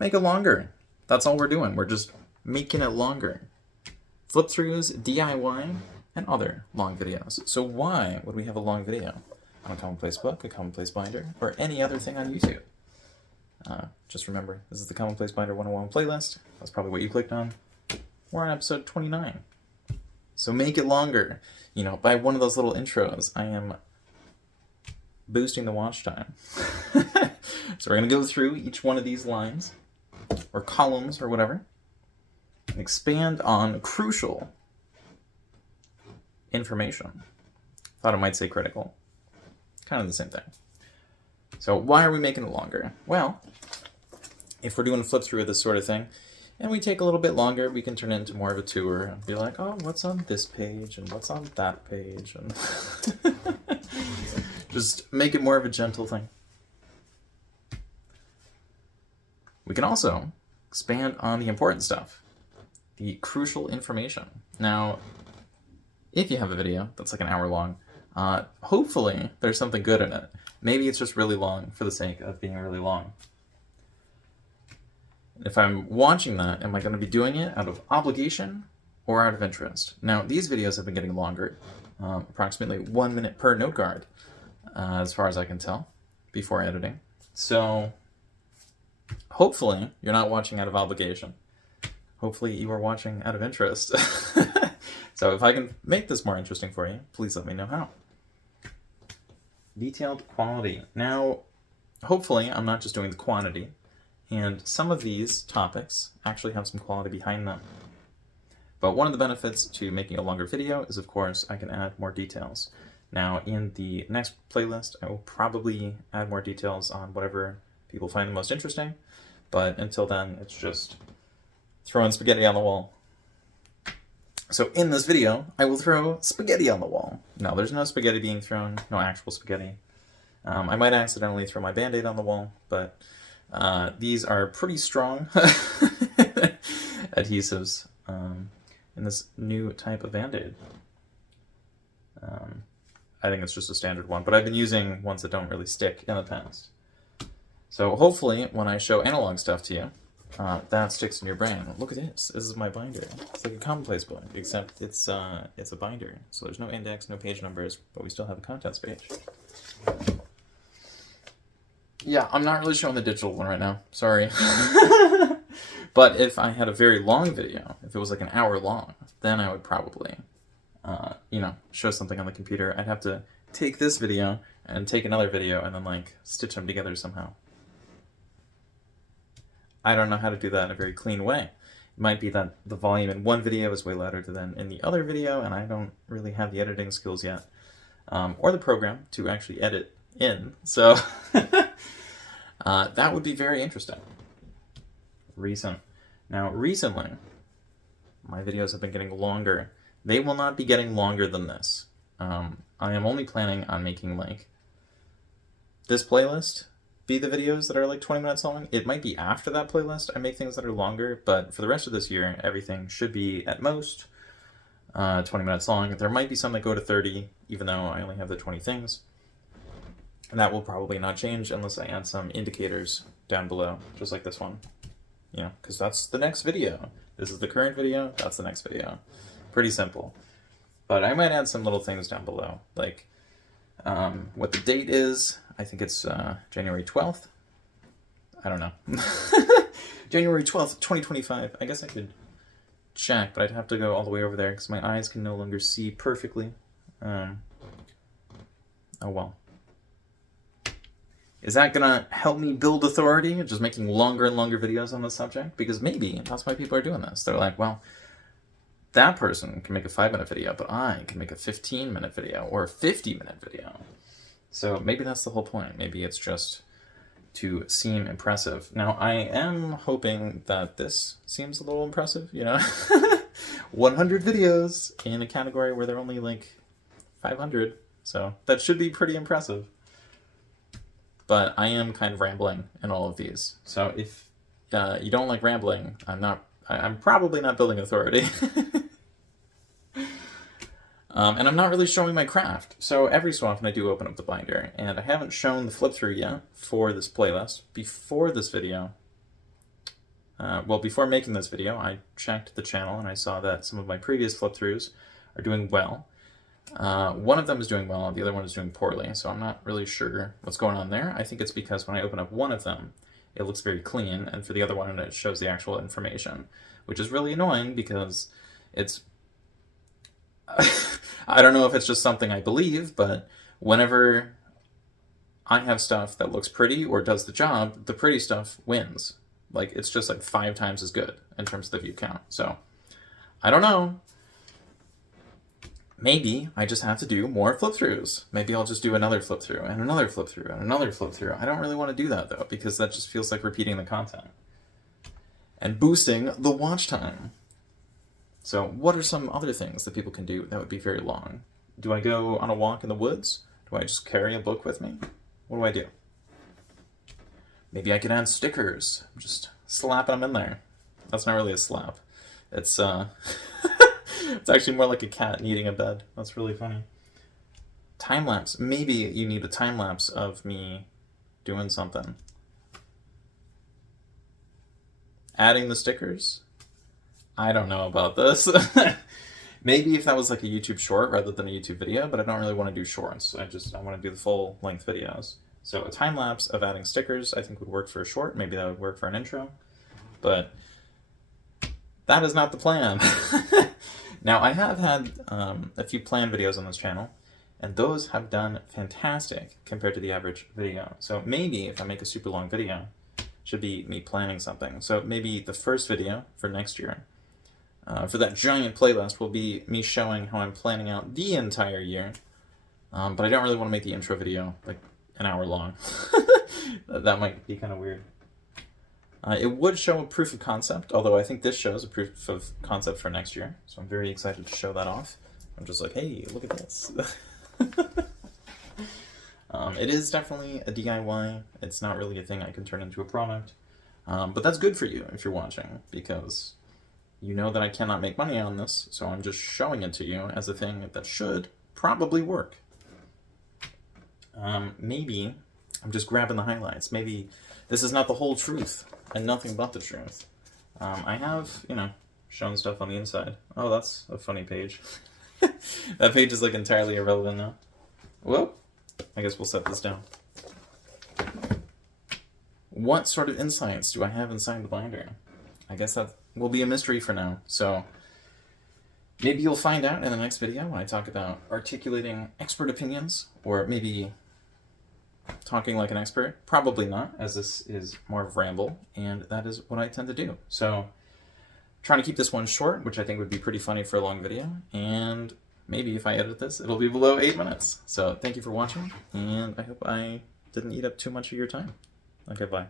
make it longer. That's all we're doing. We're just making it longer. Flip throughs, DIY, and other long videos. So why would we have a long video on a commonplace book, a commonplace binder, or any other thing on YouTube? Just remember, this is the Commonplace Binder 101 playlist. That's probably what you clicked on. We're on episode 29. So make it longer. You know, by one of those little intros, I am boosting the watch time. So we're going to go through each one of these lines, or columns, or whatever, and expand on crucial information. Thought I might say critical. Kind of the same thing. So why are we making it longer? Well, if we're doing a flip through of this sort of thing, and we take a little bit longer, we can turn it into more of a tour and be like, oh, what's on this page and what's on that page, and just make it more of a gentle thing. We can also expand on the important stuff, the crucial information. Now, if you have a video that's like an hour long, hopefully there's something good in it. Maybe it's just really long for the sake of being really long. If I'm watching that, am I going to be doing it out of obligation or out of interest? Now, these videos have been getting longer, approximately 1 minute per note card, as far as I can tell, before editing. So, hopefully, you're not watching out of obligation. Hopefully, you are watching out of interest. So, if I can make this more interesting for you, please let me know how. Detailed quality. Now, hopefully, I'm not just doing the quantity. And some of these topics actually have some quality behind them. But one of the benefits to making a longer video is, of course, I can add more details. Now, in the next playlist, I will probably add more details on whatever people find the most interesting. But until then, it's just throwing spaghetti on the wall. So in this video, I will throw spaghetti on the wall. No, there's no spaghetti being thrown, no actual spaghetti. I might accidentally throw my Band-Aid on the wall, but these are pretty strong adhesives in this new type of Band-Aid. I think it's just a standard one, but I've been using ones that don't really stick in the past. So hopefully, when I show analog stuff to you, that sticks in your brain. Look at this. This is my binder. It's like a commonplace book, except it's a binder. So there's no index, no page numbers, but we still have a contents page. Yeah, I'm not really showing the digital one right now. Sorry. But if I had a very long video, if it was like an hour long, then I would probably, show something on the computer. I'd have to take this video and take another video and then, like, stitch them together somehow. I don't know how to do that in a very clean way. It might be that the volume in one video is way louder than in the other video, and I don't really have the editing skills yet, or the program to actually edit in. So that would be very interesting. Now, recently, my videos have been getting longer. They will not be getting longer than this. I am only planning on making, like, this playlist be the videos that are like 20 minutes long. It might be after that playlist I make things that are longer, but for the rest of this year, everything should be at most 20 minutes long. There might be some that go to 30, even though I only have the 20 things. And that will probably not change unless I add some indicators down below, just like this one. You know, because that's the next video. This is the current video, that's the next video. Pretty simple. But I might add some little things down below, like what the date is. I think it's January 12th. I don't know. January 12th, 2025. I guess I could check, but I'd have to go all the way over there because my eyes can no longer see perfectly. Oh well. Is that gonna help me build authority, just making longer and longer videos on this subject? Because maybe that's why people are doing this. They're like, well, that person can make a 5-minute video, but I can make a 15-minute video or a 50-minute video. So maybe that's the whole point. Maybe it's just to seem impressive. Now, I am hoping that this seems a little impressive, you know? 100 videos in a category where there are only like 500. So that should be pretty impressive. But I am kind of rambling in all of these. So if you don't like rambling, I'm probably not building authority. And I'm not really showing my craft. So every so often I do open up the binder, and I haven't shown the flip through yet for this playlist. Before this video, well, before making this video, I checked the channel and I saw that some of my previous flip-throughs are doing well. One of them is doing well, the other one is doing poorly, so I'm not really sure what's going on there. I think it's because when I open up one of them, it looks very clean, and for the other one, it shows the actual information, which is really annoying because it's... I don't know if it's just something I believe, but whenever I have stuff that looks pretty or does the job, the pretty stuff wins. Like, it's just like 5 times as good in terms of the view count. So, I don't know. Maybe I just have to do more flip-throughs. Maybe I'll just do another flip-through, and another flip-through, and another flip-through. I don't really want to do that, though, because that just feels like repeating the content. And boosting the watch time. So, what are some other things that people can do that would be very long? Do I go on a walk in the woods? Do I just carry a book with me? What do I do? Maybe I could add stickers. Just slapping them in there. That's not really a slap. It's, it's actually more like a cat needing a bed. That's really funny. Time-lapse. Maybe you need a time-lapse of me doing something. Adding the stickers? I don't know about this. Maybe if that was like a YouTube short rather than a YouTube video, but I don't really want to do shorts. I want to do the full-length videos. So a time-lapse of adding stickers I think would work for a short. Maybe that would work for an intro. But that is not the plan. Now, I have had a few planned videos on this channel, and those have done fantastic compared to the average video. So maybe if I make a super long video, it should be me planning something. So maybe the first video for next year, for that giant playlist, will be me showing how I'm planning out the entire year. But I don't really want to make the intro video like an hour long. That might be kind of weird. It would show a proof of concept, although I think this shows a proof of concept for next year, so I'm very excited to show that off. I'm just like, hey, look at this. It is definitely a DIY. It's not really a thing I can turn into a product, but that's good for you if you're watching, because you know that I cannot make money on this, so I'm just showing it to you as a thing that should probably work. Maybe I'm just grabbing the highlights. Maybe this is not the whole truth and nothing but the truth. I have, shown stuff on the inside. Oh, that's a funny page. That page is like entirely irrelevant now. Well, I guess we'll set this down. What sort of insights do I have inside the binder? I guess that will be a mystery for now. So maybe you'll find out in the next video when I talk about articulating expert opinions, or maybe talking like an expert. Probably not, as this is more of Ramble, and that is what I tend to do. So, trying to keep this one short, which I think would be pretty funny for a long video, and maybe if I edit this, it'll be below 8 minutes. So, thank you for watching, and I hope I didn't eat up too much of your time. Okay, bye.